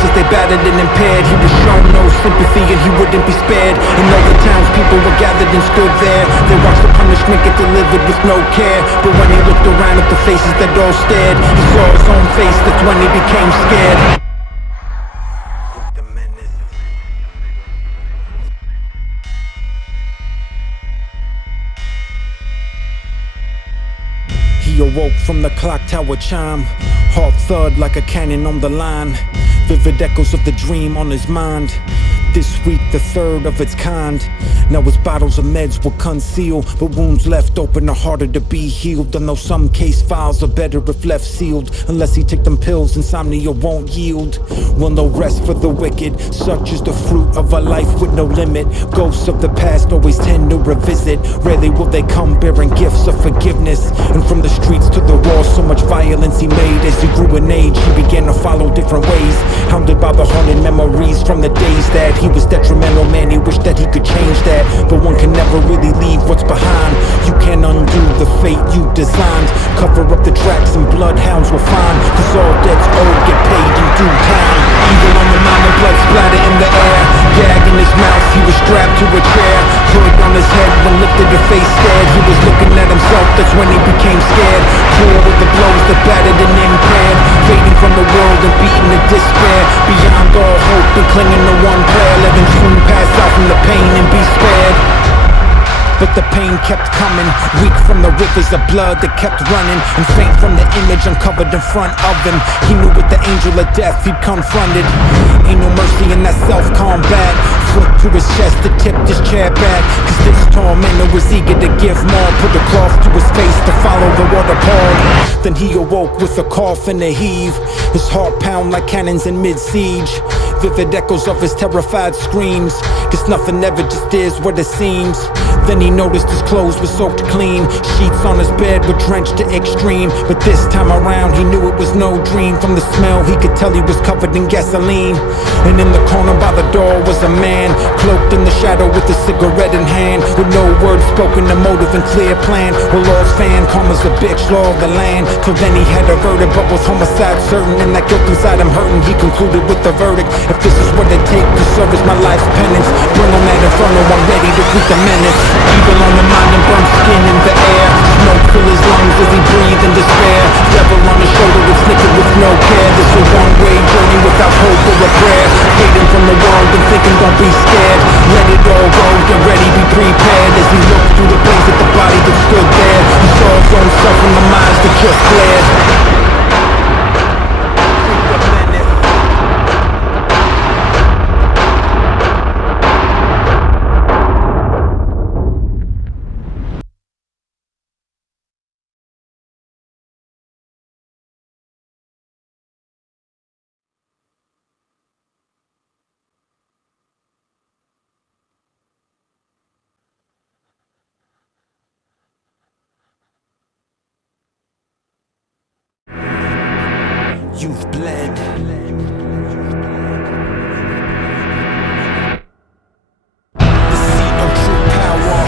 blows as they battered and impaired. He was shown no sympathy and he wouldn't be spared. In all the towns people were gathered and stood there. They watched the punishment get delivered with no care. But when he looked around at the faces that all stared, he saw his own face, that's when he became scared. He awoke from the clock tower chime, heart thud like a cannon on the line. Vivid echoes of the dream on his mind. This week the third of its kind. Now his bottles of meds will conceal, but wounds left open are harder to be healed. And though some case files are better if left sealed, unless he take them pills, insomnia won't yield. Will no rest for the wicked, such is the fruit of a life with no limit. Ghosts of the past always tend to revisit. Rarely will they come bearing gifts of forgiveness. And from the streets to the walls, so much violence he made. As he grew in age, he began to follow different ways, hounded by the haunted memories from the days that he was detrimental. Man, he wished that he could change that, but one can never really leave what's behind. You can't undo the fate you designed. Cover up the tracks and bloodhounds will find, cause all debts owed get paid in due time. Evil on the mind and blood splatter in the air. Gag in his mouth, he was strapped to a chair. Hood on his head when lifted to face scared. He was looking at himself, that's when he became scared. Cruel with the blows that battered and impaired. Fading from the world and beaten to despair. Beyond all hope and clinging to one prayer. Let him soon pass out from the pain and be spared. But the pain kept coming, weak from the rivers of blood that kept running, and faint from the image uncovered in front of him. He knew with the angel of death he'd confronted. Ain't no mercy in that self-combat. Foot to his chest to tip this chair back, cause this tormentor was eager to give more. Put a cloth to his face to follow the waterfall. Then he awoke with a cough and a heave. His heart pound like cannons in mid-siege. Vivid echoes of his terrified screams, cause nothing ever just is what it seems. Then he noticed his clothes were soaked clean. Sheets on his bed were drenched to extreme. But this time around he knew it was no dream. From the smell he could tell he was covered in gasoline. And in the corner by the door was a man, cloaked in the shadow with a cigarette in hand. With no word spoken, a motive and clear plan. Well, Lord's fan, calm as a bitch, law of the land. Till then he had averted, but was homicide certain. And that guilt inside him hurting, he concluded with the verdict. If this is what it takes to serve as my life's penance, bring on that inferno, I'm ready to greet the menace. Evil on the mind and burnt skin in the air. Smoke fill his lungs as he breathed in despair. Devil on his shoulder with sniffing with no care. This a one-way journey without hope or a prayer. Fading from the world and thinking don't be scared. Let it all go, get ready, be prepared. As he looked through the blaze at the body that stood there, he saw his own self in the minds that just glared. You've bled. The seat of true power.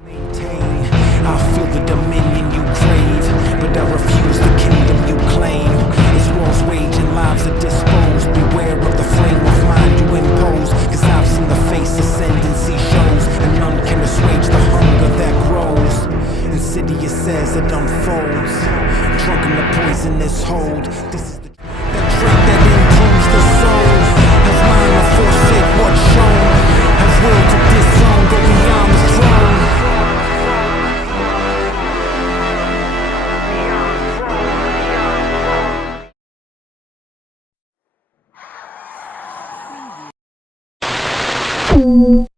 Maintain. I feel the dominion you crave, but I refuse the kingdom you claim. As wars wage and lives are disposed, beware of the frame of mind you impose. Cause I've seen the face ascendancy shows, and none can assuage the hunger that grows. Insidious as it unfolds, drunk in the poisonous hold. This is the drink that improves the soul. Have mind to forsake what's shown. Have will to disown, go beyond the throne.